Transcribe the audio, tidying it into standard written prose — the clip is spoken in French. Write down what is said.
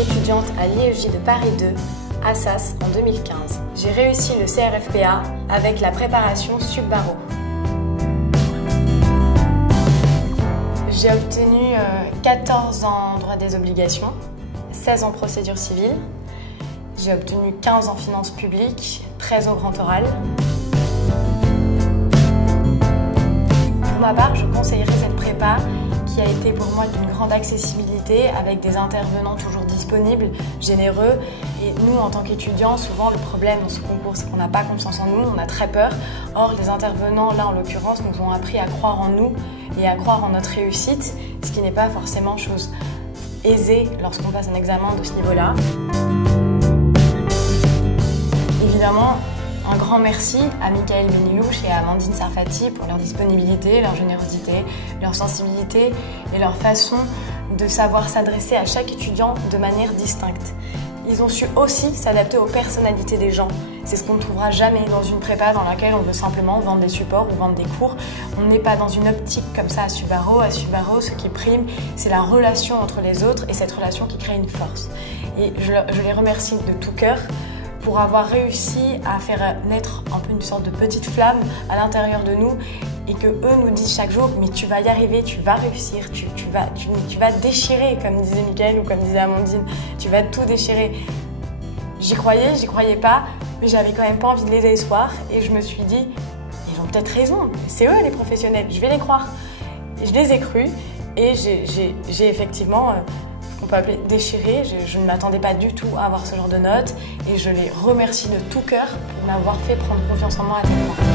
étudiante à l'IEJ de Paris 2, Assas, en 2015. J'ai réussi le CRFPA avec la préparation sub-barreau. J'ai obtenu 14 ans en droit des obligations, 16 en procédure civile. J'ai obtenu 15 en finances publiques, 13 au grand oral. Pour ma part, je conseillerais cette prépa qui a été pour moi d'une grande accessibilité avec des intervenants toujours disponibles, généreux. Et nous, en tant qu'étudiants, souvent le problème dans ce concours, c'est qu'on n'a pas confiance en nous, on a très peur. Or, les intervenants, là en l'occurrence, nous ont appris à croire en nous et à croire en notre réussite, ce qui n'est pas forcément chose aisée lorsqu'on passe un examen de ce niveau-là. Évidemment, un grand merci à Mickaël Benilouche et à Amandine Sarfati pour leur disponibilité, leur générosité, leur sensibilité et leur façon de savoir s'adresser à chaque étudiant de manière distincte. Ils ont su aussi s'adapter aux personnalités des gens. C'est ce qu'on ne trouvera jamais dans une prépa dans laquelle on veut simplement vendre des supports ou vendre des cours. On n'est pas dans une optique comme ça à sub-barreau. À sub-barreau, ce qui prime, c'est la relation entre les autres et cette relation qui crée une force. Et je les remercie de tout cœur pour avoir réussi à faire naître un peu une sorte de petite flamme à l'intérieur de nous et que eux nous disent chaque jour mais tu vas y arriver, tu vas réussir, tu vas déchirer comme disait Mickaël ou comme disait Amandine, tu vas tout déchirer. J'y croyais pas, mais j'avais quand même pas envie de les décevoir et je me suis dit ils ont peut-être raison, c'est eux les professionnels, je vais les croire. Et je les ai crus et j'ai effectivement on peut appeler déchiré. Je ne m'attendais pas du tout à avoir ce genre de notes et je les remercie de tout cœur pour m'avoir fait prendre confiance en moi à tel point.